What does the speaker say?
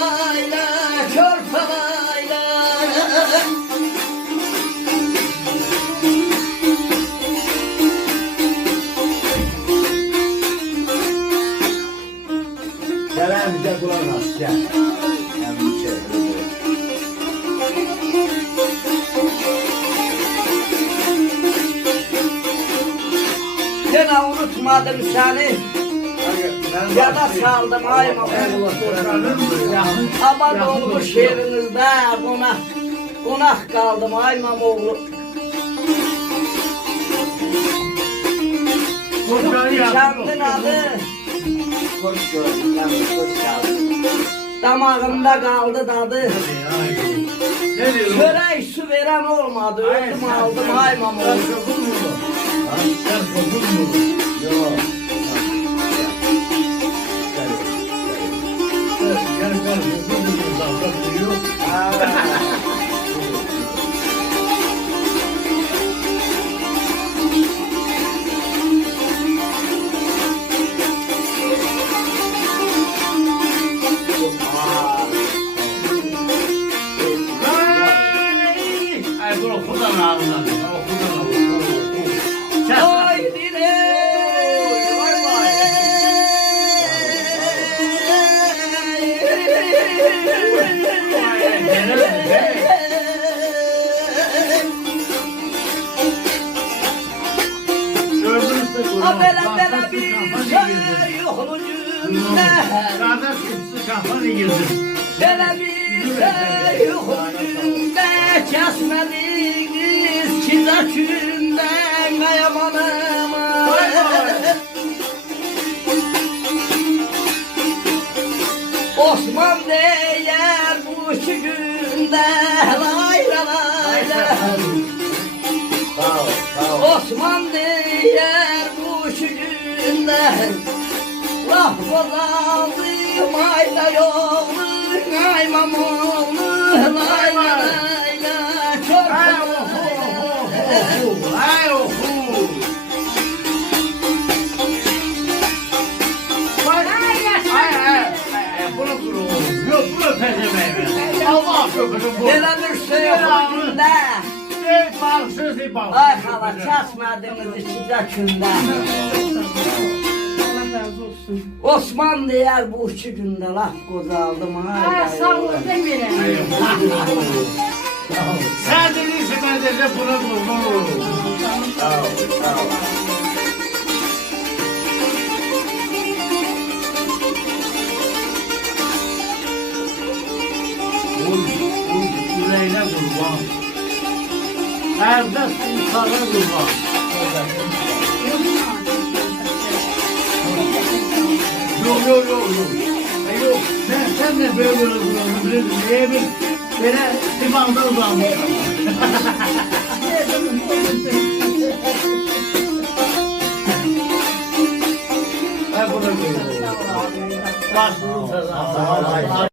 layla körpe layla. Gelen bize kulak as, gel. Gene unutmadım seni. Ya da saldım ayma oğlu. Abad olmuş yerinizde konak kaldım ayma oğlu. Kendin adı. Hoş gördük, hoş geldin. Damağımda kaldı tadı. Ne diyorsun? Çörek su veren olmadı. Öldüm aldım aymam oğlu. Sen kokun mu? Yok. Gel gel, kokun mu? Bak diyor. Ay, bunu okuldan ağzından. Okuldan ağzından. Ay dile. Bela bir şey yok ucunda. Bela bir şey yok ucunda. Kesmediniz çizakümden ayamanıma. Osman değer bu şu günde. Layla layla. Osman değer bu şu günde. Laf bozaldım ayla yolun aymam oğlu. Layla layla çok Ay oku. Bunu kuru. Yok bunu pezemeyi. Allah köpüğünü bu. bir şey yok günde. Ey bağımsız ey bağımsız. Ay hava çasmadınız içinde. Allah razı olsun. Osman değer bu şu günde laf kozaldım. Ay sağ ol demeyin. Sen dediyse ben de bunu buldum. Sağ ol, sağ ol. Yüreğine kurban. Evde sultana kurban. Yok. Yok. Sen de böyle kurban. Neye bir böyle limanda uzanmış. Ben buna koyuyorum. Başlığın sezası.